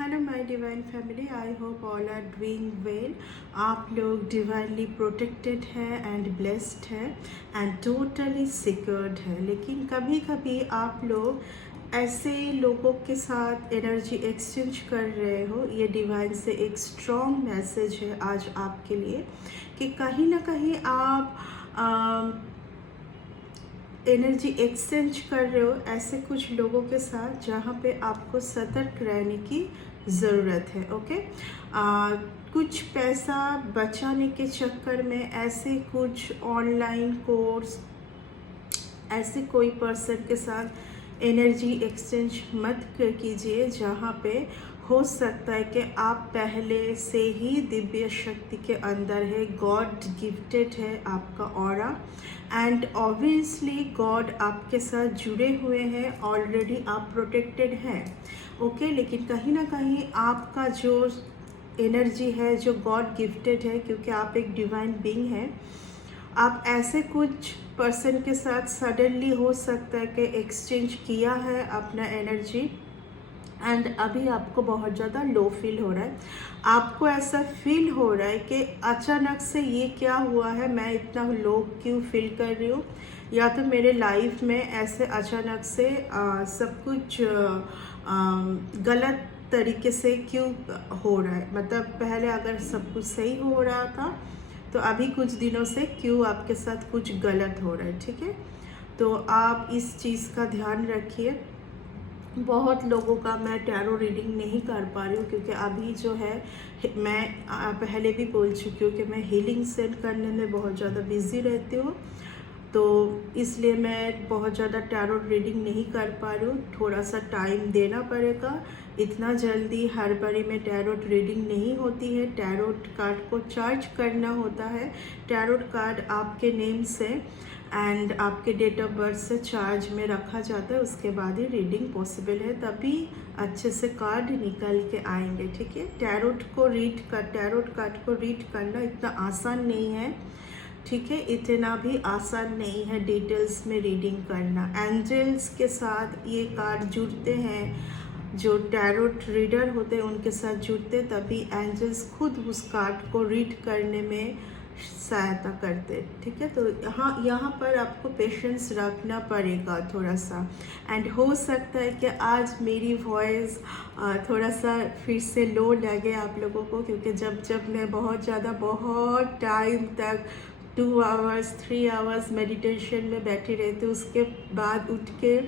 Hello my divine family, I hope all are doing well. आप लोग divinely protected है and blessed है and totally secured है। लेकिन कभी कभी आप लोग ऐसे लोगों के साथ एनर्जी एक्सचेंज कर रहे हो। ये डिवाइन से एक स्ट्रॉन्ग मैसेज है आज आपके लिए कि कहीं ना कहीं आप एनर्जी एक्सचेंज कर रहे हो ऐसे कुछ लोगों के साथ जहाँ पे आपको सतर्क रहने की ज़रूरत है। ओके, कुछ पैसा बचाने के चक्कर में ऐसे कुछ ऑनलाइन कोर्स, ऐसे कोई पर्सन के साथ एनर्जी एक्सचेंज मत कीजिए जहाँ पे हो सकता है कि आप पहले से ही दिव्य शक्ति के अंदर है, गॉड गिफ्टेड है आपका ऑरा एंड ऑब्वियसली गॉड आपके साथ जुड़े हुए हैं, ऑलरेडी आप प्रोटेक्टेड हैं। ओके, लेकिन कहीं ना कहीं आपका जो एनर्जी है जो गॉड गिफ्टेड है, क्योंकि आप एक डिवाइन बीइंग है, आप ऐसे कुछ पर्सन के साथ सडनली हो सकता है कि एक्सचेंज किया है अपना एनर्जी एंड अभी आपको बहुत ज़्यादा लो फील हो रहा है। आपको ऐसा फील हो रहा है कि अचानक से ये क्या हुआ है, मैं इतना लो क्यों फील कर रही हूँ, या तो मेरे लाइफ में ऐसे अचानक से सब कुछ गलत तरीके से क्यों हो रहा है। मतलब पहले अगर सब कुछ सही हो रहा था तो अभी कुछ दिनों से क्यों आपके साथ कुछ गलत हो रहा है। ठीक है, तो आप इस चीज़ का ध्यान रखिए। बहुत लोगों का मैं टैरो रीडिंग नहीं कर पा रही हूँ क्योंकि अभी जो है मैं पहले भी बोल चुकी हूँ कि मैं हीलिंग सेंड करने में बहुत ज़्यादा बिज़ी रहती हूँ, तो इसलिए मैं बहुत ज़्यादा टैरो रीडिंग नहीं कर पा रही हूँ। थोड़ा सा टाइम देना पड़ेगा, इतना जल्दी हर बारी में टैरोट रीडिंग नहीं होती है। टैरोट कार्ड को चार्ज करना होता है। टैरोट कार्ड आपके नेम से एंड आपके डेट ऑफ बर्थ से चार्ज में रखा जाता है, उसके बाद ही रीडिंग पॉसिबल है, तभी अच्छे से कार्ड निकल के आएंगे। ठीक है, टैरोट कार्ड को रीड करना इतना आसान नहीं है। ठीक है, इतना भी आसान नहीं है डिटेल्स में रीडिंग करना। एंजल्स के साथ ये कार्ड जुड़ते हैं, जो टैरोट रीडर होते हैं उनके साथ जुड़ते, तभी एंजल्स खुद उस कार्ड को रीड करने में सहायता करते। ठीक है, तो यहाँ पर आपको पेशेंस रखना पड़ेगा थोड़ा सा। एंड हो सकता है कि आज मेरी वॉइस थोड़ा सा फिर से लो लगे आप लोगों को, क्योंकि जब मैं बहुत टाइम तक 2 आवर्स 3 आवर्स मेडिटेशन में बैठी रहती हूँ, उसके बाद उठ के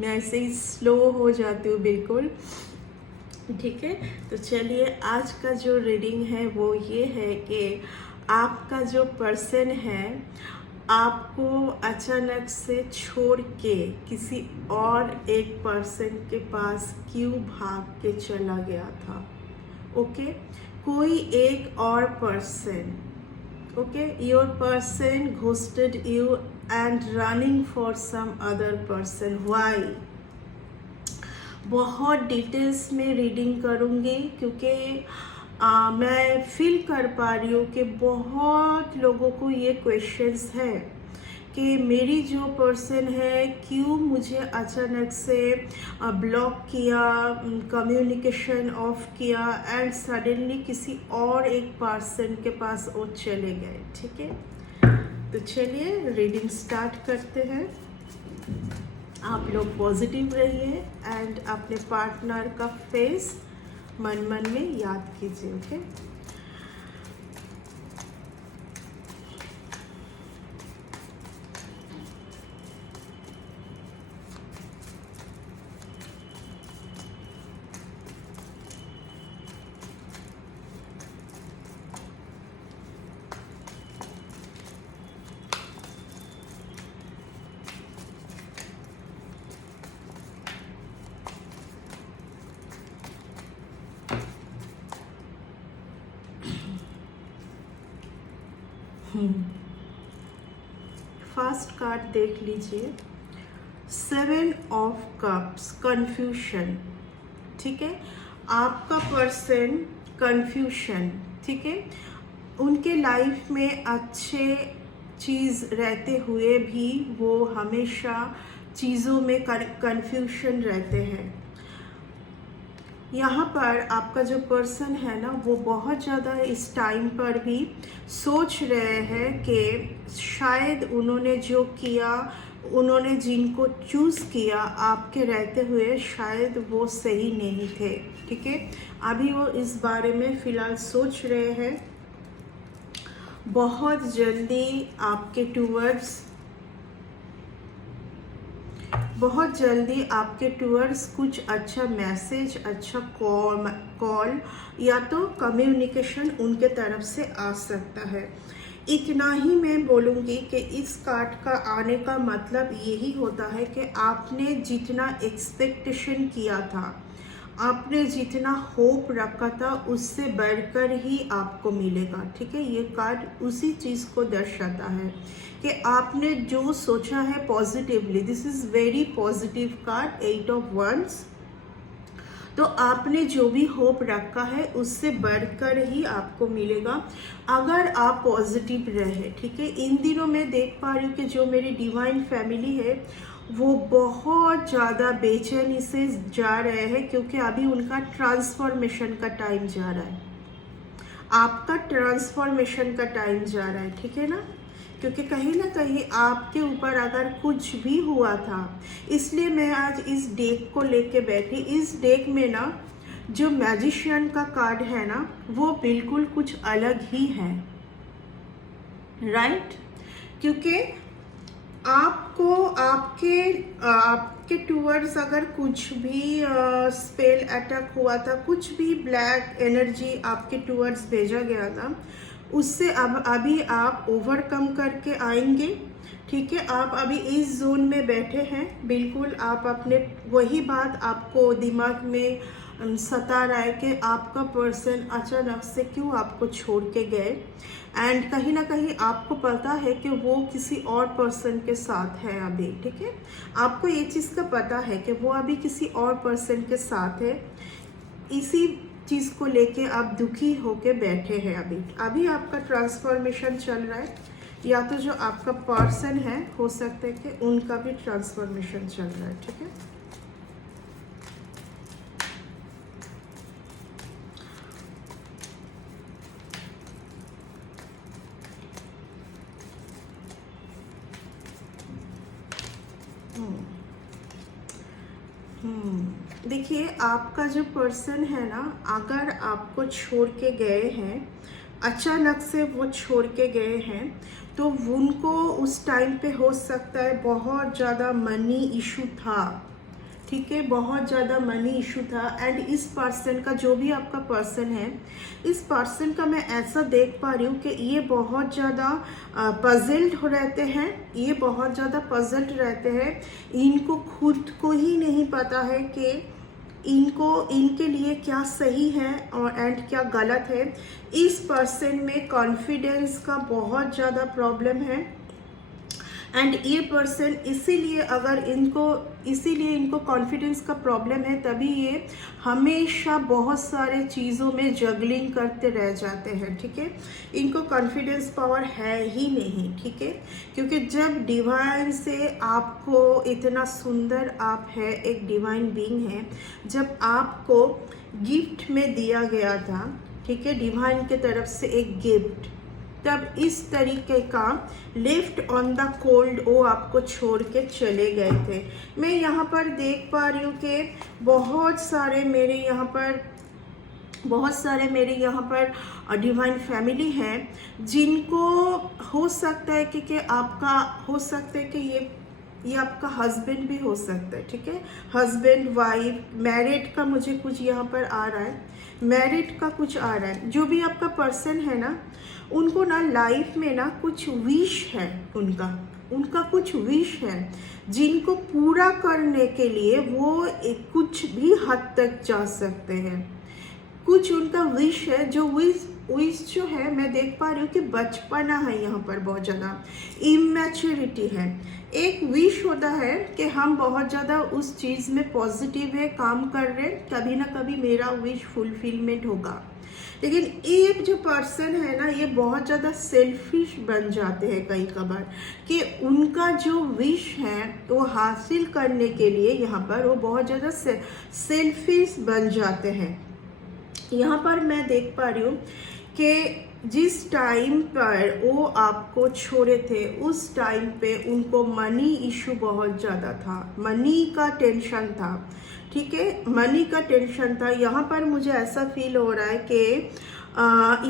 मैं ऐसे ही स्लो हो जाती हूँ बिल्कुल। ठीक है, तो चलिए आज का जो रीडिंग है वो ये है कि आपका जो पर्सन है आपको अचानक से छोड़ के किसी और एक पर्सन के पास क्यों भाग के चला गया था। ओके, कोई एक और person, okay, your person ghosted you and running for some other person. Why? बहुत डिटेल्स में रीडिंग करूँगी क्योंकि मैं फील कर पा रही हूँ कि बहुत लोगों को ये क्वेश्चंस है कि मेरी जो पर्सन है क्यों मुझे अचानक से ब्लॉक किया, कम्युनिकेशन ऑफ किया एंड सडनली किसी और एक पर्सन के पास वो चले गए। ठीक है, तो चलिए रीडिंग स्टार्ट करते हैं। आप लोग पॉजिटिव रहिए एंड अपने पार्टनर का फेस मन मन में याद कीजिए। ओके, फर्स्ट कार्ड देख लीजिए, 7 ऑफ कप्स, कंफ्यूशन। ठीक है, आपका पर्सन कंफ्यूशन, ठीक है, उनके लाइफ में अच्छे चीज़ रहते हुए भी वो हमेशा चीज़ों में कंफ्यूशन रहते हैं। यहाँ पर आपका जो पर्सन है ना, वो बहुत ज़्यादा इस टाइम पर भी सोच रहे हैं कि शायद उन्होंने जो किया, उन्होंने जिनको चूज़ किया आपके रहते हुए, शायद वो सही नहीं थे। ठीक है, अभी वो इस बारे में फ़िलहाल सोच रहे हैं। बहुत जल्दी आपके टूवर्ड्स कुछ अच्छा मैसेज, अच्छा कॉल या तो कम्युनिकेशन उनके तरफ से आ सकता है। इतना ही मैं बोलूँगी कि इस कार्ड का आने का मतलब यही होता है कि आपने जितना एक्सपेक्टेशन किया था, आपने जितना होप रखा था, उससे बढ़कर ही आपको मिलेगा। ठीक है, ये कार्ड उसी चीज़ को दर्शाता है कि आपने जो सोचा है positively, this is very positive card, 8 of wands. तो आपने जो भी होप रखा है उससे बढ़कर ही आपको मिलेगा अगर आप पॉजिटिव रहे। ठीक है, इन दिनों मैं देख पा रही हूँ कि जो मेरी डिवाइन फैमिली है वो बहुत ज़्यादा बेचैनी से जा रहे हैं, क्योंकि अभी उनका ट्रांसफॉर्मेशन का टाइम जा रहा है, आपका ट्रांसफॉर्मेशन का टाइम जा रहा है। ठीक है ना, क्योंकि कहीं ना कहीं आपके ऊपर अगर कुछ भी हुआ था, इसलिए मैं आज इस डेक को लेके बैठी। इस डेक में ना जो मैजिशियन का कार्ड है ना, वो बिल्कुल कुछ अलग ही है, राइट? क्योंकि आपको आपके टूवर्ड्स अगर कुछ भी स्पेल अटैक हुआ था, कुछ भी ब्लैक एनर्जी आपके टूवर्ड्स भेजा गया था, उससे अब अभी आप ओवरकम करके आएंगे। ठीक है, आप अभी इस जोन में बैठे हैं, बिल्कुल आप अपने वही बात आपको दिमाग में सता रहा है कि आपका पर्सन अचानक से क्यों आपको छोड़ के गए, एंड कहीं ना कहीं आपको पता है कि वो किसी और पर्सन के साथ है अभी। ठीक है, आपको ये चीज़ का पता है कि वो अभी किसी और पर्सन के साथ है, इसी चीज़ को लेके आप दुखी होके बैठे हैं। अभी आपका ट्रांसफॉर्मेशन चल रहा है, या तो जो आपका पर्सन है हो सकता है कि उनका भी ट्रांसफॉर्मेशन चल रहा है। ठीक है, देखिए, आपका जो पर्सन है ना, अगर आपको छोड़ के गए हैं, अचानक से वो छोड़ के गए हैं, तो उनको उस टाइम पे हो सकता है बहुत ज़्यादा मनी इशू था। ठीक है, बहुत ज़्यादा मनी इशू था, एंड इस पर्सन का, जो भी आपका पर्सन है, इस पर्सन का मैं ऐसा देख पा रही हूँ कि ये बहुत ज़्यादा पजल्ड हो रहते हैं, ये बहुत ज़्यादा पजल्ड रहते हैं। इनको खुद को ही नहीं पता है कि इनके लिए क्या सही है और एंड क्या गलत है। इस पर्सन में कॉन्फिडेंस का बहुत ज़्यादा प्रॉब्लम है, एंड ये पर्सन इसीलिए इनको कॉन्फिडेंस का प्रॉब्लम है, तभी ये हमेशा बहुत सारे चीज़ों में जगलिंग करते रह जाते हैं। ठीक है, इनको कॉन्फिडेंस पावर है ही नहीं। ठीक है, क्योंकि जब डिवाइन से आपको इतना सुंदर, आप है एक डिवाइन बीइंग है, जब आपको गिफ्ट में दिया गया था, ठीक है, डिवाइन के तरफ से एक गिफ्ट, तब इस तरीके का लेफ्ट ऑन द कोल्ड वो आपको छोड़ के चले गए थे। मैं यहाँ पर देख पा रही हूँ कि बहुत सारे मेरे यहाँ पर डिवाइन फैमिली हैं, जिनको हो सकता है कि आपका हो सकता है कि ये आपका हस्बैंड भी हो सकता है। ठीक है, हस्बैंड वाइफ, मैरिड का मुझे कुछ यहाँ पर आ रहा है, मैरिड का कुछ आ रहा है। जो भी आपका पर्सन है ना, उनको ना लाइफ में ना कुछ विश है, उनका कुछ विश है, जिनको पूरा करने के लिए वो कुछ भी हद तक जा सकते हैं। कुछ उनका विश है, जो विश जो है मैं देख पा रही हूँ कि बचपना है, यहाँ पर बहुत ज़्यादा इमेच्योरिटी है। एक विश होता है कि हम बहुत ज़्यादा उस चीज़ में पॉजिटिव है, काम कर रहे हैं, कभी ना कभी मेरा विश फुलफिलमेंट होगा। लेकिन एक जो पर्सन है ना, ये बहुत ज़्यादा सेल्फिश बन जाते हैं कई कबार, कि उनका जो विश है वो हासिल करने के लिए यहाँ पर वो बहुत ज़्यादा सेल्फिश बन जाते हैं। यहाँ पर मैं देख पा रही हूँ कि जिस टाइम पर वो आपको छोड़े थे, उस टाइम पे उनको मनी इशू बहुत ज़्यादा था, मनी का टेंशन था, ठीक है, मनी का टेंशन था। यहाँ पर मुझे ऐसा फील हो रहा है कि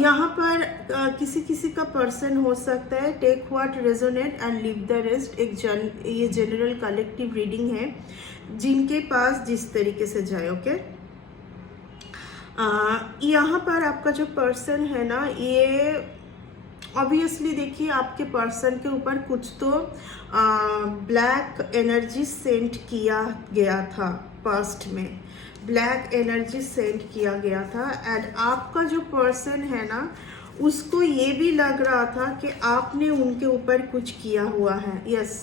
यहाँ पर किसी किसी का पर्सन हो सकता है, take what resonate and leave the rest. ये जनरल कलेक्टिव रीडिंग है, जिनके पास जिस तरीके से जाए, ओके। यहाँ पर आपका जो पर्सन है ना, ये ऑब्वियसली देखिए आपके पर्सन के ऊपर कुछ तो ब्लैक एनर्जी सेंड किया गया था, पास्ट में ब्लैक एनर्जी सेंड किया गया था। एंड आपका जो पर्सन है ना, उसको ये भी लग रहा था कि आपने उनके ऊपर कुछ किया हुआ है। यस,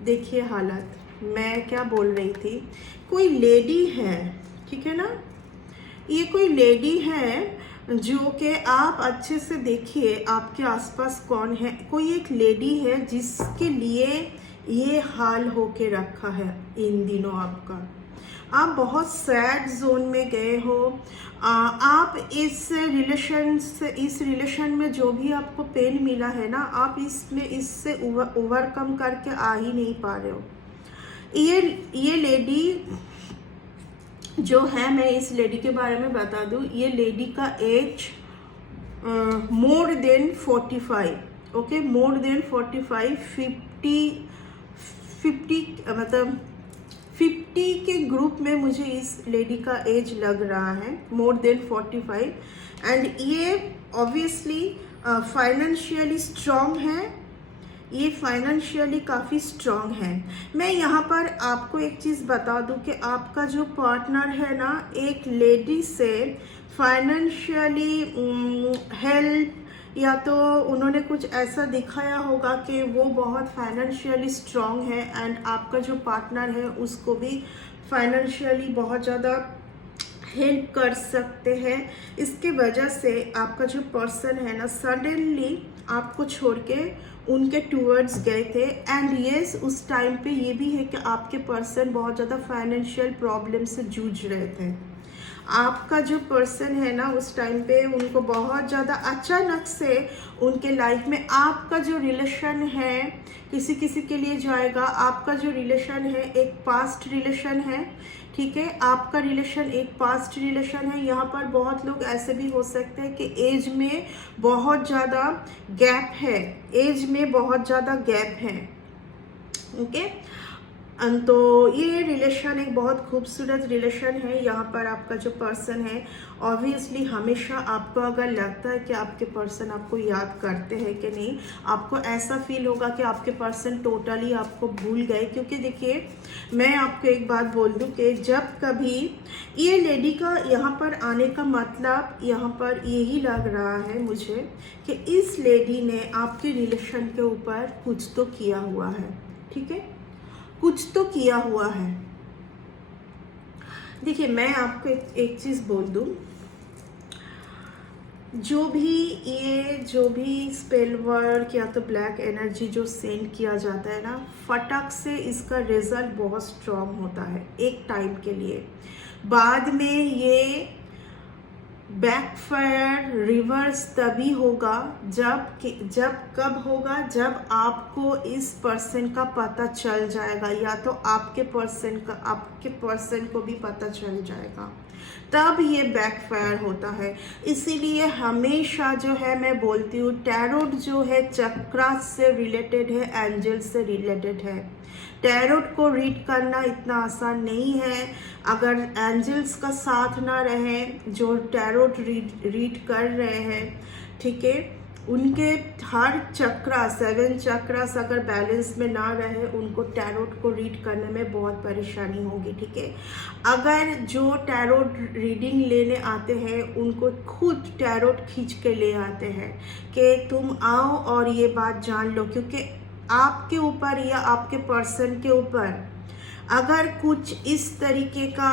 देखिए हालत, मैं क्या बोल रही थी, कोई लेडी है, ठीक है ना, ये कोई लेडी है जो कि आप अच्छे से देखिए आपके आसपास कौन है। कोई एक लेडी है जिसके लिए ये हाल होके रखा है इन दिनों आपका। आप बहुत सैड जोन में गए हो। आप इस रिलेशन में जो भी आपको पेन मिला है ना, आप इससे ओवरकम करके आ ही नहीं पा रहे हो। ये लेडी जो है, मैं इस लेडी के बारे में बता दूं, ये लेडी का age more than 45, okay, more than 45, 50 मतलब 50 के ग्रुप में मुझे इस लेडी का एज लग रहा है, मोर देन 45। एंड ये ऑब्वियसली फाइनेंशियली स्ट्रॉन्ग है, ये फाइनेंशियली काफ़ी स्ट्रॉन्ग है। मैं यहाँ पर आपको एक चीज़ बता दूँ कि आपका जो पार्टनर है ना, एक लेडी से फाइनेंशियली हेल्प, या तो उन्होंने कुछ ऐसा दिखाया होगा कि वो बहुत फाइनेंशियली स्ट्रॉन्ग है, एंड आपका जो पार्टनर है उसको भी फाइनेंशियली बहुत ज़्यादा हेल्प कर सकते हैं। इसके वजह से आपका जो पर्सन है ना, सडनली आपको छोड़ के उनके टूवर्ड्स गए थे। एंड यस, उस टाइम पे ये भी है कि आपके पर्सन बहुत ज़्यादा फाइनेंशियल प्रॉब्लम से जूझ रहे थे। आपका जो पर्सन है ना, उस टाइम पे उनको बहुत ज़्यादा अचानक से उनके लाइफ में आपका जो रिलेशन है, किसी किसी के लिए जाएगा, आपका जो रिलेशन है एक पास्ट रिलेशन है, ठीक है, आपका रिलेशन एक पास्ट रिलेशन है। यहाँ पर बहुत लोग ऐसे भी हो सकते हैं कि एज में बहुत ज़्यादा गैप है, एज में बहुत ज़्यादा गैप है, ओके। तो ये रिलेशन एक बहुत खूबसूरत रिलेशन है। यहाँ पर आपका जो पर्सन है, ऑब्वियसली हमेशा आपको अगर लगता है कि आपके पर्सन आपको याद करते हैं कि नहीं, आपको ऐसा फील होगा कि आपके पर्सन टोटली आपको भूल गए। क्योंकि देखिए, मैं आपको एक बात बोल दूं कि जब कभी ये लेडी का यहाँ पर आने का मतलब यहाँ पर यही लग रहा है मुझे कि इस लेडी ने आपके रिलेशन के ऊपर कुछ तो किया हुआ है, ठीक है, कुछ तो किया हुआ है। देखिए, मैं आपको एक चीज़ बोल दूं, जो भी स्पेल वर्क या तो ब्लैक एनर्जी जो सेंड किया जाता है ना, फटक से इसका रिजल्ट बहुत स्ट्रॉन्ग होता है एक टाइम के लिए। बाद में ये बैकफायर रिवर्स तभी होगा जब कब होगा, जब आपको इस पर्सन का पता चल जाएगा, या तो आपके पर्सन को भी पता चल जाएगा, तब ये बैकफायर होता है। इसीलिए हमेशा जो है मैं बोलती हूँ, टैरोट जो है चक्रा से रिलेटेड है, एंजल से रिलेटेड है। टैरोट को रीड करना इतना आसान नहीं है अगर एंजल्स का साथ ना रहे जो टैरोट रीड कर रहे हैं, ठीक है। उनके हर चक्रा 7 चक्रास अगर बैलेंस में ना रहे, उनको टैरोट को रीड करने में बहुत परेशानी होगी, ठीक है। अगर जो टैरोट रीडिंग लेने आते हैं उनको खुद टैरोट खींच के ले आते हैं कि तुम आओ और ये बात जान लो, क्योंकि आपके ऊपर या आपके पर्सन के ऊपर अगर कुछ इस तरीके का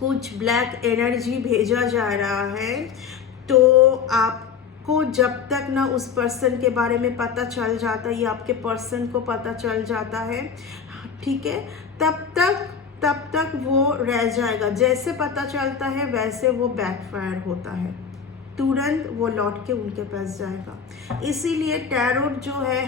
कुछ ब्लैक एनर्जी भेजा जा रहा है, तो आपको जब तक ना उस पर्सन के बारे में पता चल जाता है या आपके पर्सन को पता चल जाता है, ठीक है, तब तक वो रह जाएगा। जैसे पता चलता है वैसे वो बैकफायर होता है, तुरंत वो लौट के उनके पास जाएगा। इसीलिए टैरोट जो है,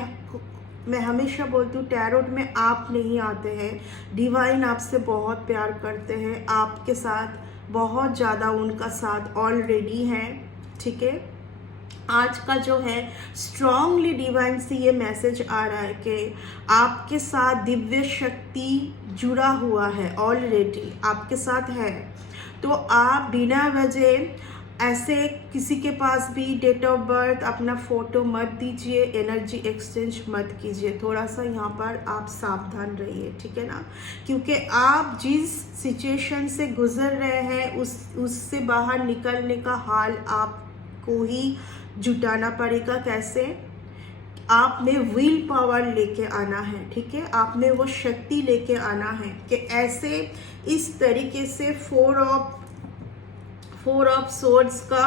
मैं हमेशा बोलती हूँ, टैरोट में आप नहीं आते हैं, डिवाइन आपसे बहुत प्यार करते हैं, आपके साथ बहुत ज़्यादा उनका साथ ऑलरेडी है, ठीक है। आज का जो है स्ट्रांगली डिवाइन से ये मैसेज आ रहा है कि आपके साथ दिव्य शक्ति जुड़ा हुआ है, ऑलरेडी आपके साथ है। तो आप बिना वजह ऐसे किसी के पास भी डेट ऑफ बर्थ अपना फ़ोटो मत दीजिए, एनर्जी एक्सचेंज मत कीजिए। थोड़ा सा यहाँ पर आप सावधान रहिए, ठीक है ना, क्योंकि आप जिस सिचुएशन से गुजर रहे हैं उससे बाहर निकलने का हाल आपको ही जुटाना पड़ेगा। कैसे? आप में विल पावर लेके आना है, ठीक है, आप में वो शक्ति लेके आना है कि ऐसे इस तरीके से फोर ऑफ सोर्ड्स का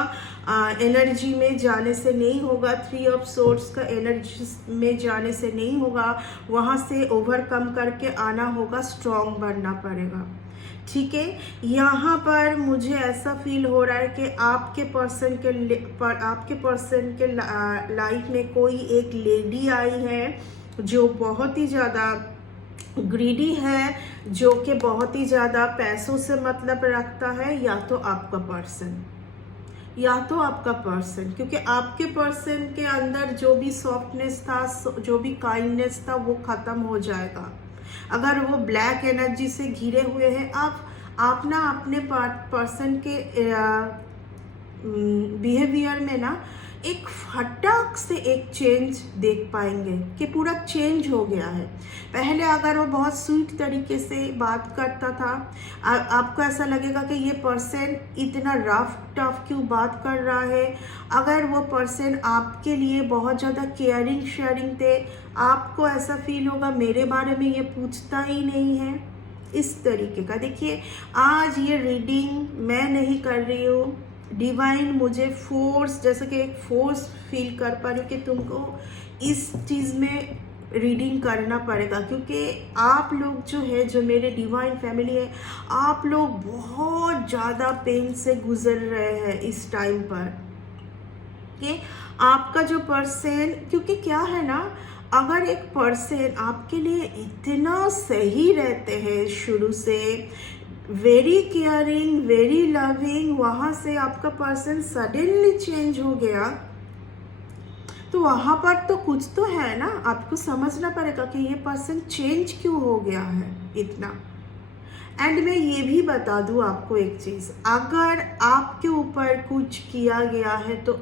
एनर्जी में जाने से नहीं होगा, 3 ऑफ सोर्ड्स का एनर्जी में जाने से नहीं होगा, वहाँ से ओवरकम करके आना होगा, स्ट्रॉन्ग बनना पड़ेगा, ठीक है। यहाँ पर मुझे ऐसा फील हो रहा है कि आपके पर्सन के लाइफ में कोई एक लेडी आई है जो बहुत ही ज़्यादा ग्रीडी है, जो कि बहुत ही ज़्यादा पैसों से मतलब रखता है, या तो आपका पर्सन, क्योंकि आपके पर्सन के अंदर जो भी सॉफ्टनेस था, जो भी काइंडनेस था, वो ख़त्म हो जाएगा। अगर वो ब्लैक एनर्जी से घिरे हुए हैं, आप ना अपने पर्सन के बिहेवियर में ना एक फटाक से एक चेंज देख पाएंगे कि पूरा चेंज हो गया है। पहले अगर वो बहुत स्वीट तरीके से बात करता था, आपको ऐसा लगेगा कि ये पर्सन इतना रफ टफ क्यों बात कर रहा है। अगर वो पर्सन आपके लिए बहुत ज़्यादा केयरिंग शेयरिंग थे, आपको ऐसा फील होगा मेरे बारे में ये पूछता ही नहीं है, इस तरीके का। देखिए, आज ये रीडिंग मैं नहीं कर रही हूँ, डिवाइन मुझे फोर्स, जैसे कि एक फोर्स फील कर पा रही हूँ कि तुमको इस चीज़ में रीडिंग करना पड़ेगा, क्योंकि आप लोग जो है, जो मेरे डिवाइन फैमिली है, आप लोग बहुत ज़्यादा पेन से गुजर रहे हैं इस टाइम पर। कि आपका जो पर्सन, क्योंकि क्या है ना, अगर एक पर्सन आपके लिए इतना सही रहते हैं शुरू से, वेरी केयरिंग, वेरी लविंग, वहाँ से आपका पर्सन सडनली चेंज हो गया, तो वहाँ पर तो कुछ तो है ना, आपको समझना पड़ेगा कि ये पर्सन चेंज क्यों हो गया है इतना। एंड मैं ये भी बता दूँ आपको एक चीज़, अगर आपके ऊपर कुछ किया गया है तो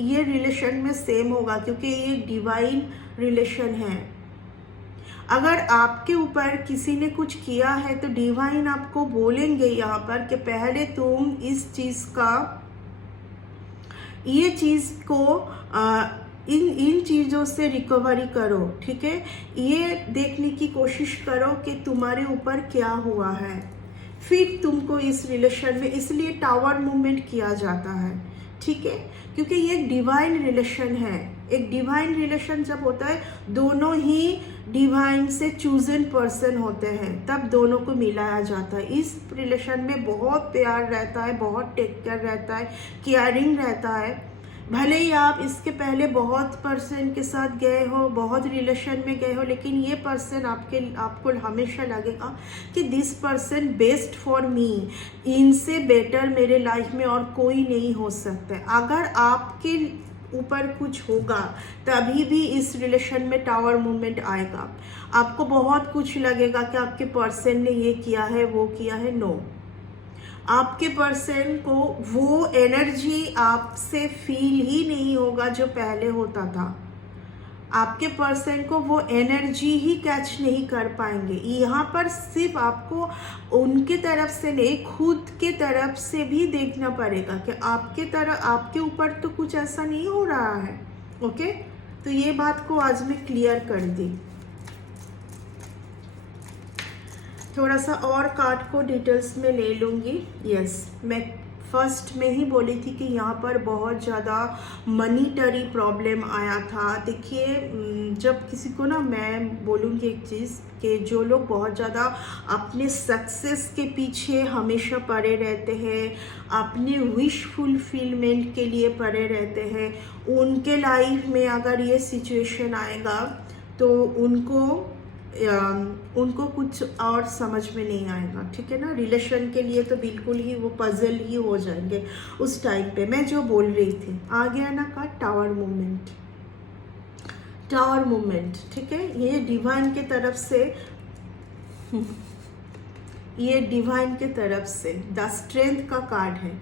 ये रिलेशन में सेम होगा, क्योंकि ये डिवाइन रिलेशन है। अगर आपके ऊपर किसी ने कुछ किया है तो डिवाइन आपको बोलेंगे यहाँ पर कि पहले तुम इस चीज़ का, ये चीज़ को इन चीज़ों से रिकवरी करो, ठीक है। ये देखने की कोशिश करो कि तुम्हारे ऊपर क्या हुआ है, फिर तुमको इस रिलेशन में, इसलिए टावर मूवमेंट किया जाता है, ठीक है, क्योंकि ये एक डिवाइन रिलेशन है। एक डिवाइन रिलेशन जब होता है, दोनों ही डिवाइन से चूजन पर्सन होते हैं, तब दोनों को मिलाया जाता है। इस रिलेशन में बहुत प्यार रहता है, बहुत टेक केयर रहता है, केयरिंग रहता है। भले ही आप इसके पहले बहुत पर्सन के साथ गए हो, बहुत रिलेशन में गए हो, लेकिन ये पर्सन आपको हमेशा लगेगा कि this person best for me, इनसे बेटर मेरे लाइफ में और कोई नहीं हो सकता। अगर आपके ऊपर कुछ होगा तभी भी इस रिलेशन में टावर मूवमेंट आएगा। आपको बहुत कुछ लगेगा कि आपके पर्सन ने ये किया है, वो किया है। नो, आपके पर्सन को वो एनर्जी आपसे फील ही नहीं होगा जो पहले होता था। आपके पर्सन को वो एनर्जी ही कैच नहीं कर पाएंगे। यहाँ पर सिर्फ आपको उनके तरफ से नहीं, खुद के तरफ से भी देखना पड़ेगा कि आपके ऊपर तो कुछ ऐसा नहीं हो रहा है। ओके, तो ये बात को आज मैं क्लियर कर दी। थोड़ा सा और कार्ड को डिटेल्स में ले लूँगी। यस, मैं फर्स्ट में ही बोली थी कि यहाँ पर बहुत ज़्यादा मनीटरी प्रॉब्लम आया था। देखिए, जब किसी को ना, मैं बोलूँगी एक चीज़ कि जो लोग बहुत ज़्यादा अपने सक्सेस के पीछे हमेशा पड़े रहते हैं, अपने विश फुलफिलमेंट के लिए पड़े रहते हैं, उनके लाइफ में अगर ये सिचुएशन आएगा तो उनको कुछ और समझ में नहीं आएगा। ठीक है ना, रिलेशन के लिए तो बिल्कुल ही वो पजल ही हो जाएंगे उस टाइम पे। मैं जो बोल रही थी, आ गया ना का टावर मूवमेंट। ठीक है, ये डिवाइन के तरफ से द स्ट्रेंथ का कार्ड है।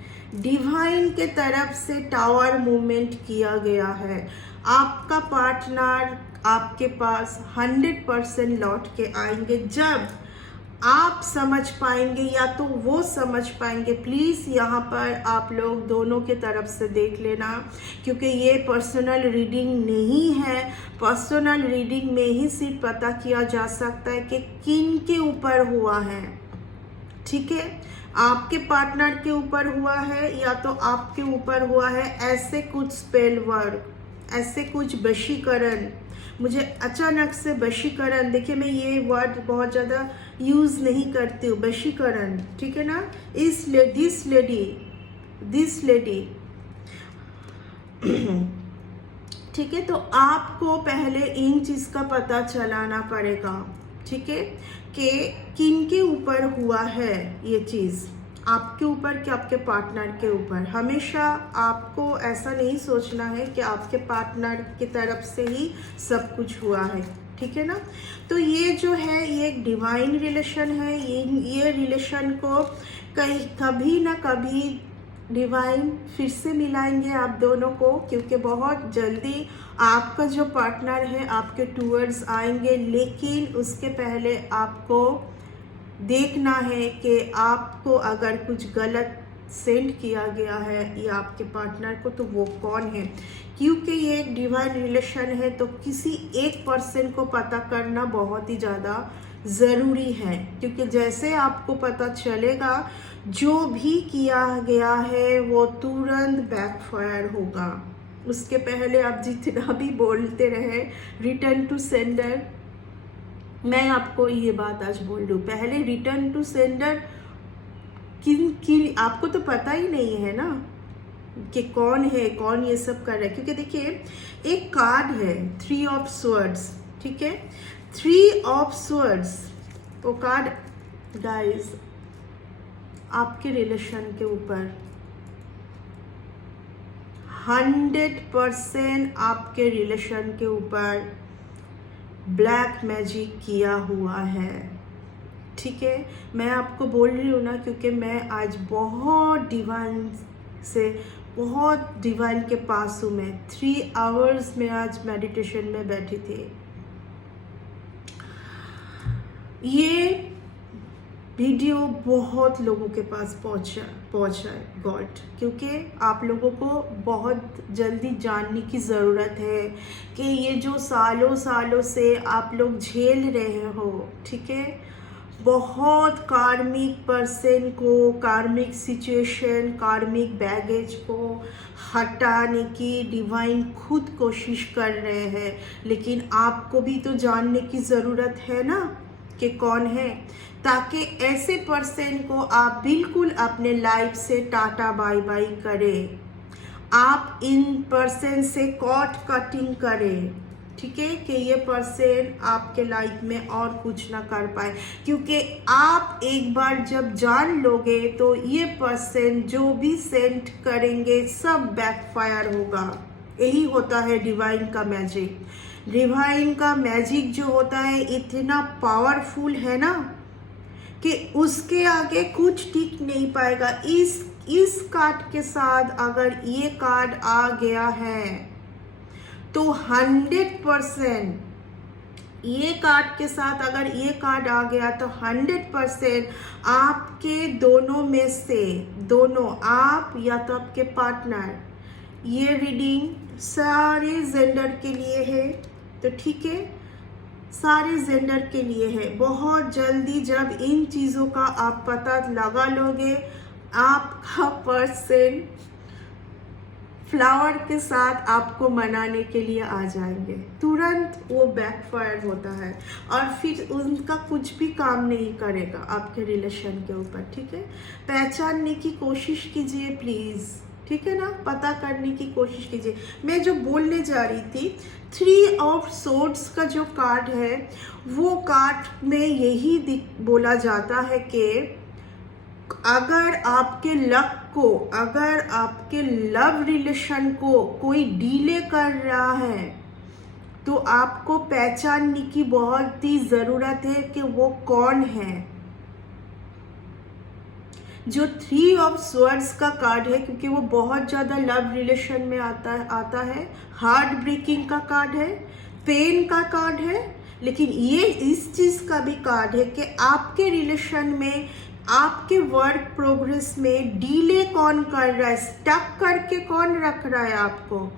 डिवाइन के तरफ से टावर मूवमेंट किया गया है। आपका पार्टनर आपके पास 100% लौट के आएंगे जब आप समझ पाएंगे, या तो वो समझ पाएंगे। प्लीज़ यहाँ पर आप लोग दोनों के तरफ से देख लेना, क्योंकि ये पर्सनल रीडिंग नहीं है। पर्सनल रीडिंग में ही सिर्फ पता किया जा सकता है कि किन के ऊपर हुआ है। ठीक है, आपके पार्टनर के ऊपर हुआ है या तो आपके ऊपर हुआ है। ऐसे कुछ स्पेल वर्क, ऐसे कुछ वशीकरण, मुझे अचानक से वशीकरण, देखिए मैं ये वर्ड बहुत ज़्यादा यूज़ नहीं करती हूँ, वशीकरण। ठीक है ना, दिस लेडी ठीक है, तो आपको पहले इन चीज़ का पता चलाना पड़ेगा। ठीक है, कि किन के ऊपर हुआ है ये चीज़, आपके ऊपर कि आपके पार्टनर के ऊपर। हमेशा आपको ऐसा नहीं सोचना है कि आपके पार्टनर की तरफ से ही सब कुछ हुआ है। ठीक है ना, तो ये जो है ये एक डिवाइन रिलेशन है। ये रिलेशन को कभी ना कभी डिवाइन फिर से मिलाएंगे आप दोनों को, क्योंकि बहुत जल्दी आपका जो पार्टनर है आपके टूवर्ड्स आएंगे। लेकिन उसके पहले आपको देखना है कि आपको अगर कुछ गलत सेंड किया गया है या आपके पार्टनर को, तो वो कौन है। क्योंकि ये एक डिवाइन रिलेशन है, तो किसी एक पर्सन को पता करना बहुत ही ज़्यादा ज़रूरी है। क्योंकि जैसे आपको पता चलेगा, जो भी किया गया है वो तुरंत बैकफायर होगा। उसके पहले आप जितना भी बोलते रहे रिटर्न टू सेंडर, मैं आपको ये बात आज बोल दूँ, पहले रिटर्न टू सेंडर किन आपको तो पता ही नहीं है ना कि कौन है, कौन ये सब कर रहा है। क्योंकि देखिए, एक कार्ड है 3 ऑफ स्वर्ड्स। ठीक है, 3 ऑफ स्वर्ड्स, वो कार्ड गाइस आपके रिलेशन के ऊपर 100% आपके रिलेशन के ऊपर ब्लैक मैजिक किया हुआ है। ठीक है, मैं आपको बोल रही हूँ ना, क्योंकि मैं आज बहुत डिवाइन के पास हूँ। मैं 3 आवर्स में आज मेडिटेशन में बैठी थी। ये वीडियो बहुत लोगों के पास पहुंचा है गॉड, क्योंकि आप लोगों को बहुत जल्दी जानने की ज़रूरत है कि ये जो सालों से आप लोग झेल रहे हो। ठीक है, बहुत कार्मिक पर्सन को, कार्मिक सिचुएशन, कार्मिक बैगेज को हटाने की डिवाइन खुद कोशिश कर रहे हैं। लेकिन आपको भी तो जानने की ज़रूरत है ना कि कौन है, ताकि ऐसे पर्सन को आप बिल्कुल अपने लाइफ से टाटा बाय बाय करें। आप इन पर्सन से कॉट कटिंग करें। ठीक है, कि ये पर्सन आपके लाइफ में और कुछ ना कर पाए। क्योंकि आप एक बार जब जान लोगे तो ये पर्सन जो भी सेंड करेंगे सब बैकफायर होगा। यही होता है डिवाइन का मैजिक। डिवाइन का मैजिक जो होता है इतना पावरफुल है ना, कि उसके आगे कुछ टिक नहीं पाएगा। इस कार्ड के साथ अगर ये कार्ड आ गया है तो 100%, ये कार्ड के साथ अगर ये कार्ड आ गया तो 100% आपके दोनों में से, दोनों, आप या तो आपके पार्टनर, ये रीडिंग सारे जेंडर के लिए है। तो ठीक है, सारे जेंडर के लिए है। बहुत जल्दी जब इन चीज़ों का आप पता लगा लोगे, आपका पर्सन फ्लावर के साथ आपको मनाने के लिए आ जाएंगे। तुरंत वो बैकफायर होता है और फिर उनका कुछ भी काम नहीं करेगा आपके रिलेशन के ऊपर। ठीक है, पहचानने की कोशिश कीजिए प्लीज़, ठीक है ना, पता करने की कोशिश कीजिए। मैं जो बोलने जा रही थी, 3 ऑफ सोर्ड्स का जो कार्ड है, वो कार्ड में यही बोला जाता है कि अगर आपके लक को, अगर आपके लव रिलेशन को कोई डीले कर रहा है तो आपको पहचानने की बहुत ही ज़रूरत है कि वो कौन है। जो 3 ऑफ स्वर्ड्स का कार्ड है, क्योंकि वो बहुत ज़्यादा लव रिलेशन में आता है, हार्ट ब्रेकिंग का कार्ड है, पेन का कार्ड है, लेकिन ये इस चीज़ का भी कार्ड है कि आपके रिलेशन में, आपके वर्क प्रोग्रेस में डिले कौन कर रहा है, स्टक करके कौन रख रहा है आपको।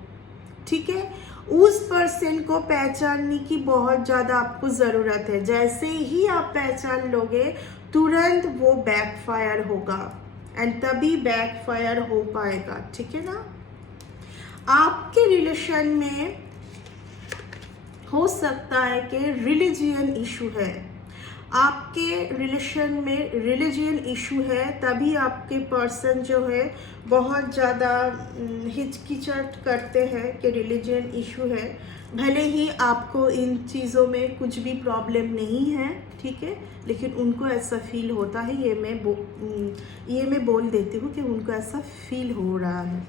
ठीक है, उस पर्सन को पहचानने की बहुत ज़्यादा आपको ज़रूरत है। जैसे ही आप पहचान लोगे तुरंत वो बैकफायर होगा, एंड तभी बैकफायर हो पाएगा। ठीक है ना, आपके रिलेशन में हो सकता है कि रिलीजियन इशू है, आपके रिलेशन में रिलीजियन इशू है, तभी आपके पर्सन जो है बहुत ज़्यादा हिचकिचाहट करते हैं कि रिलीजियन इशू है। भले ही आपको इन चीज़ों में कुछ भी प्रॉब्लम नहीं है, ठीक है, लेकिन उनको ऐसा फील होता है। ये मैं बोल देती हूँ कि उनको ऐसा फील हो रहा है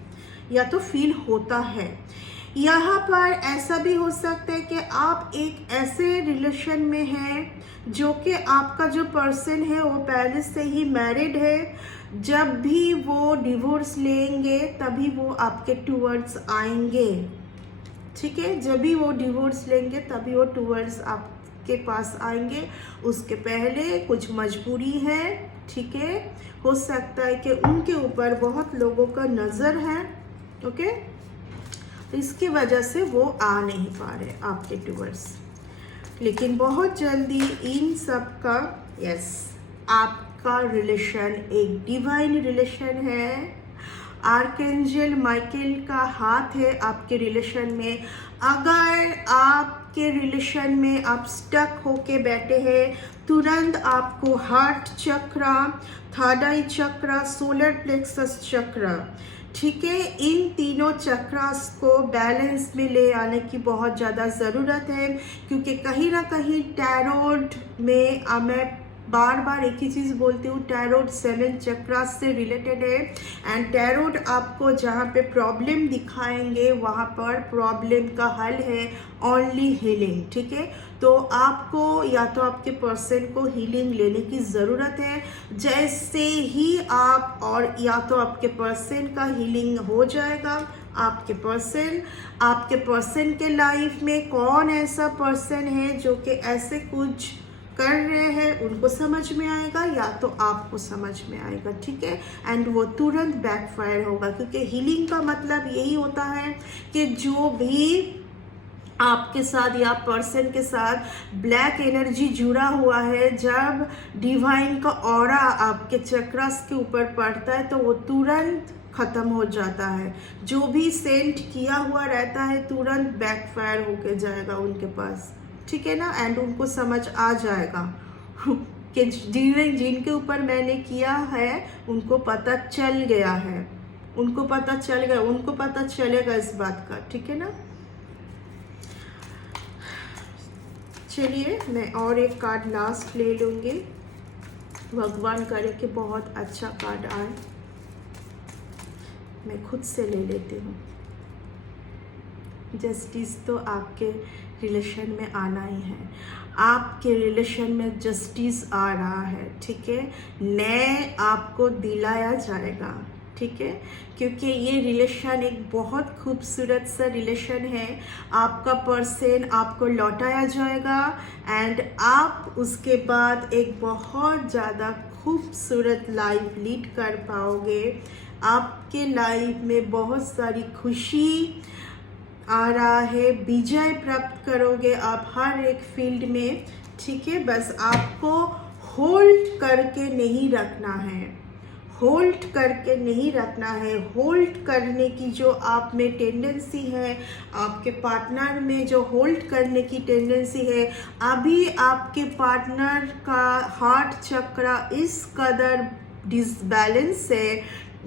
या तो फील होता है। यहाँ पर ऐसा भी हो सकता है कि आप एक ऐसे रिलेशन में हैं जो कि आपका जो पर्सन है वो पहले से ही मैरिड है। जब भी वो डिवोर्स लेंगे तभी वो आपके टूवर्ड्स आएंगे। ठीक है, जब भी वो डिवोर्स लेंगे तभी वो टूवर्ड्स आपके पास आएंगे। उसके पहले कुछ मजबूरी है। ठीक है, हो सकता है कि उनके ऊपर बहुत लोगों का नज़र है। ओके, तो इसकी वजह से वो आ नहीं पा रहे आपके टूवर्ड्स, लेकिन बहुत जल्दी इन सब का आपका रिलेशन एक डिवाइन रिलेशन है। आर्कएंजल माइकल का हाथ है आपके रिलेशन में। अगर आपके रिलेशन में आप स्टक होके बैठे हैं, तुरंत आपको हार्ट चक्र, थर्ड आई चक्र, सोलर प्लेक्सस चक्र, ठीक है, इन तीनों चक्रास को बैलेंस में ले आने की बहुत ज़्यादा ज़रूरत है। क्योंकि कहीं ना कहीं टैरोट में मैं बार बार एक ही चीज़ बोलती हूँ, टैरोट 7 चक्रास से रिलेटेड है। एंड टैरोट आपको जहाँ पे प्रॉब्लम दिखाएंगे वहाँ पर प्रॉब्लम का हल है ओनली हीलिंग। ठीक है, तो आपको या तो आपके पर्सन को हीलिंग लेने की ज़रूरत है। जैसे ही आप और या तो आपके पर्सन का हीलिंग हो जाएगा, आपके पर्सन के लाइफ में कौन ऐसा पर्सन है जो कि ऐसे कुछ कर रहे हैं, उनको समझ में आएगा या तो आपको समझ में आएगा। ठीक है, एंड वो तुरंत बैकफायर होगा। क्योंकि हीलिंग का मतलब यही होता है कि जो भी आपके साथ या पर्सन के साथ ब्लैक एनर्जी जुड़ा हुआ है, जब डिवाइन का ऑरा आपके चक्रास के ऊपर पड़ता है तो वो तुरंत ख़त्म हो जाता है। जो भी सेंट किया हुआ रहता है तुरंत बैकफायर होके जाएगा उनके पास। ठीक है ना, एंड उनको समझ आ जाएगा कि जिनके ऊपर मैंने किया है उनको पता चल गया है, उनको पता चलेगा इस बात का। ठीक है ना, चलिए मैं और एक कार्ड लास्ट ले लूँगी। भगवान करे कि बहुत अच्छा कार्ड आए, मैं खुद से ले लेती हूँ। जस्टिस तो आपके रिलेशन में आना ही है। आपके रिलेशन में जस्टिस आ रहा है, ठीक है, न्याय आपको दिलाया जाएगा, ठीक है, क्योंकि ये रिलेशन एक बहुत खूबसूरत सा रिलेशन है। आपका पर्सन आपको लौटाया जाएगा एंड आप उसके बाद एक बहुत ज़्यादा खूबसूरत लाइफ लीड कर पाओगे। आपके लाइफ में बहुत सारी खुशी आ रहा है, विजय प्राप्त करोगे आप हर एक फील्ड में, ठीक है। बस आपको होल्ड करके नहीं रखना है, होल्ड करके नहीं रखना है। होल्ड करने की जो आप में टेंडेंसी है, आपके पार्टनर में जो होल्ड करने की टेंडेंसी है, अभी आपके पार्टनर का हार्ट चक्र इस कदर डिसबैलेंस है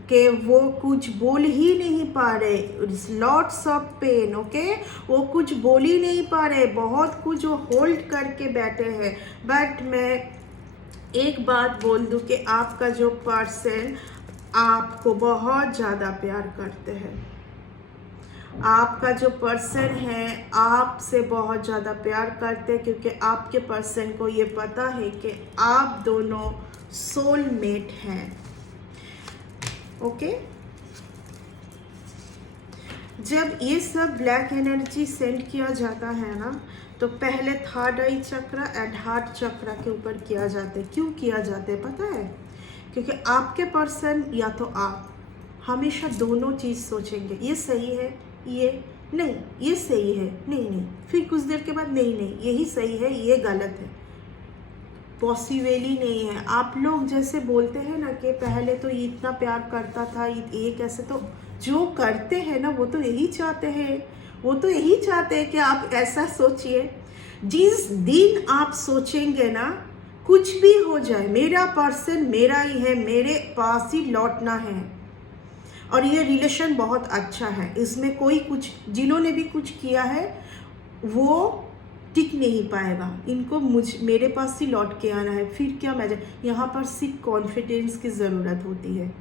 कि वो कुछ बोल ही नहीं पा रहे, लॉट्स ऑफ पेन, ओके, वो कुछ बोल ही नहीं पा रहे, बहुत कुछ वो होल्ड करके बैठे हैं। बट मैं एक बात बोल दूं कि आपका जो पर्सन आपको बहुत ज़्यादा प्यार करते हैं, आपका जो पर्सन है आपसे बहुत ज़्यादा प्यार करते हैं, क्योंकि आपके पर्सन को ये पता है कि आप दोनों सोलमेट हैं, ओके। जब ये सब ब्लैक एनर्जी सेंड किया जाता है ना, तो पहले थर्ड आई चक्र एंड हार्ट चक्र के ऊपर किया जाता है। क्यों किया जाता है पता है? क्योंकि आपके पर्सन या तो आप हमेशा दोनों चीज़ सोचेंगे, ये सही है, ये नहीं, ये सही है, नहीं नहीं, फिर कुछ देर के बाद नहीं नहीं, यही सही है, ये गलत है। पॉसिबल ही नहीं है। आप लोग जैसे बोलते हैं ना कि पहले तो ये इतना प्यार करता था, ये कैसे, तो जो करते हैं ना वो तो यही चाहते हैं, वो तो यही चाहते हैं कि आप ऐसा सोचिए। जिस दिन आप सोचेंगे ना कुछ भी हो जाए, मेरा पर्सन मेरा ही है, मेरे पास ही लौटना है, और ये रिलेशन बहुत अच्छा है, इसमें कोई कुछ, जिन्होंने भी कुछ किया है वो टिक नहीं पाएगा, इनको मेरे पास ही लौट के आना है, फिर क्या मैं यहाँ पर सिर्फ कॉन्फिडेंस की ज़रूरत होती है,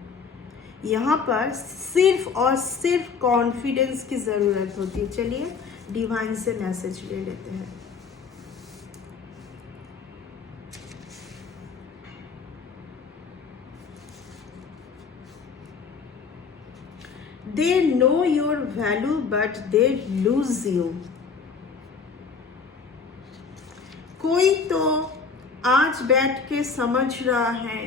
यहाँ पर सिर्फ और सिर्फ कॉन्फिडेंस की ज़रूरत होती है। चलिए डिवाइन से मैसेज ले लेते हैं। They know your value but they lose you। कोई तो आज बैठ के समझ रहा है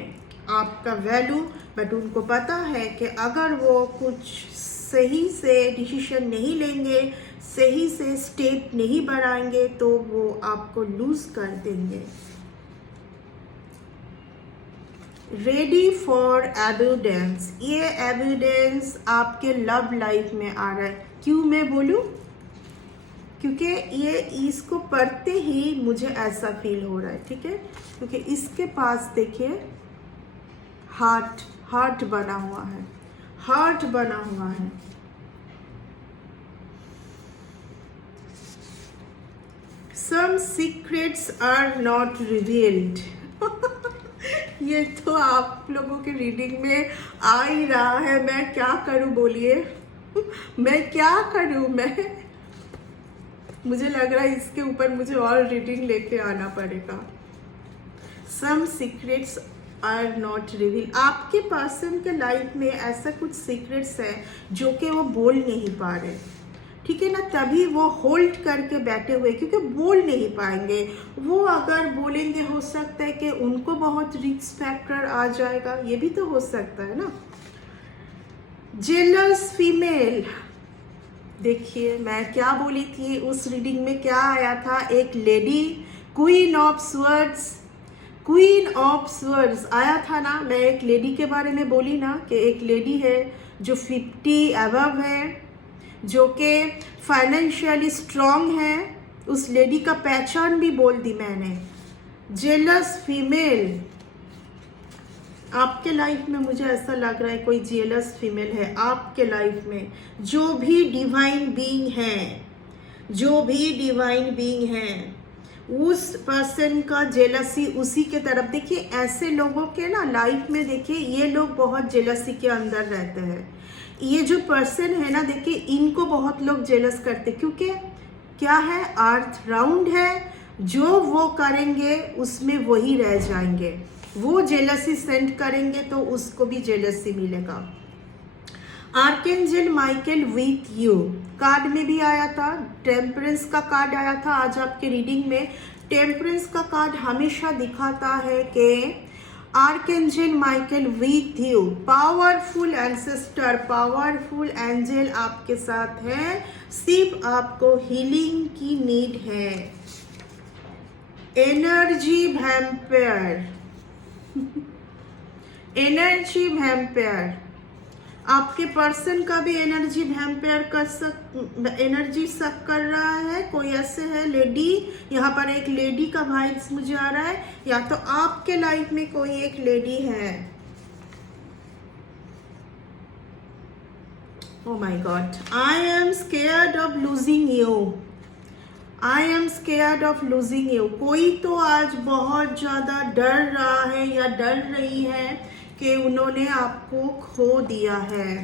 आपका वैल्यू, बट उनको पता है कि अगर वो कुछ सही से डिसीजन नहीं लेंगे, सही से स्टेप नहीं बढ़ाएंगे, तो वो आपको लूज कर देंगे। रेडी फॉर एविडेंस, ये एविडेंस आपके लव लाइफ में आ रहा है। क्यों मैं बोलूं? क्योंकि ये इसको पढ़ते ही मुझे ऐसा फील हो रहा है, ठीक है, क्योंकि इसके पास देखिए हार्ट बना हुआ है, हार्ट बना हुआ है। Some secrets are not revealed। ये तो आप लोगों के रीडिंग में आ ही रहा है, मैं क्या करूं बोलिए, मैं क्या करूं, मुझे लग रहा है इसके ऊपर मुझे और रीडिंग लेके आना पड़ेगा। Some secrets are not revealed। आपके पर्सन के लाइफ में ऐसा कुछ सीक्रेट्स है जो कि वो बोल नहीं पा रहे, ठीक है ना, तभी वो होल्ड करके बैठे हुए, क्योंकि बोल नहीं पाएंगे। वो अगर बोलेंगे हो सकता है कि उनको बहुत रिस्क फैक्टर आ जाएगा, ये भी तो हो सकता है ना। जेलस फीमेल, देखिए मैं क्या बोली थी उस रीडिंग में, क्या आया था, एक lady, queen of swords, queen of swords आया था ना। मैं एक लेडी के बारे में बोली ना कि एक लेडी है जो 50 अबव है, जो कि फाइनेंशियली स्ट्रॉन्ग है, उस लेडी का पहचान भी बोल दी मैंने। जेलस फीमेल, आपके लाइफ में मुझे ऐसा लग रहा है कोई जेलस फीमेल है आपके लाइफ में। जो भी डिवाइन बीइंग है, जो भी डिवाइन बीइंग है, उस पर्सन का जेलसी उसी के तरफ। देखिए ऐसे लोगों के ना लाइफ में, देखिए ये लोग बहुत जेलसी के अंदर रहते हैं। ये जो पर्सन है ना, देखिए इनको बहुत लोग जेलस करते, क्योंकि क्या है, अर्थ राउंड है, जो वो करेंगे उसमें वही रह जाएंगे। वो जेलसी सेंड करेंगे तो उसको भी जेलसी मिलेगा। Archangel Michael with you card में भी आया था, टेम्परेंस का कार्ड आया था। आज आपके रीडिंग में टेम्परेंस का कार्ड हमेशा दिखाता है कि archangel Michael with you, powerful ancestor, powerful angel आपके साथ है। सिर्फ आपको हीलिंग की नीड है। एनर्जी वैम्पायर एनर्जी वैम्पायर, आपके पर्सन का भी एनर्जी वैम्पायर एनर्जी सक कर रहा है। कोई ऐसे है लेडी, यहाँ पर एक लेडी का वाइब्स मुझे आ रहा है, या तो आपके लाइफ में कोई एक लेडी है। Oh my God, I am scared of losing you, I am scared of losing you. कोई तो आज बहुत ज्यादा डर रहा है या डर रही है कि उन्होंने आपको खो दिया है।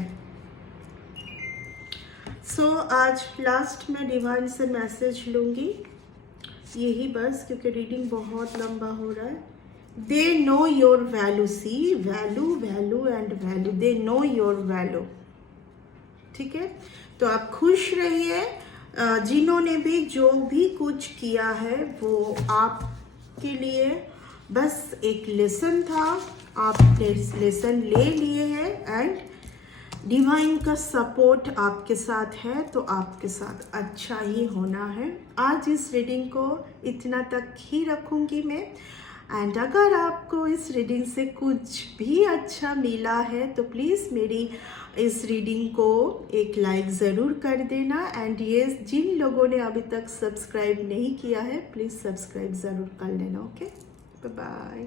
आज लास्ट में डिवाइन से मैसेज लूंगी, यही बस, क्योंकि रीडिंग बहुत लंबा हो रहा है। They know your value, see value, value and value, they know your value. ठीक है, तो आप खुश रहिए। जिन्होंने भी जो भी कुछ किया है वो आपके लिए बस एक लेसन था, आपने लेसन ले लिए हैं एंड डिवाइन का सपोर्ट आपके साथ है, तो आपके साथ अच्छा ही होना है। आज इस रीडिंग को इतना तक ही रखूंगी मैं। एंड अगर आपको इस रीडिंग से कुछ भी अच्छा मिला है तो प्लीज़ मेरी इस रीडिंग को एक लाइक ज़रूर कर देना। एंड ये जिन लोगों ने अभी तक सब्सक्राइब नहीं किया है प्लीज़ सब्सक्राइब ज़रूर कर लेना। Okay, bye bye.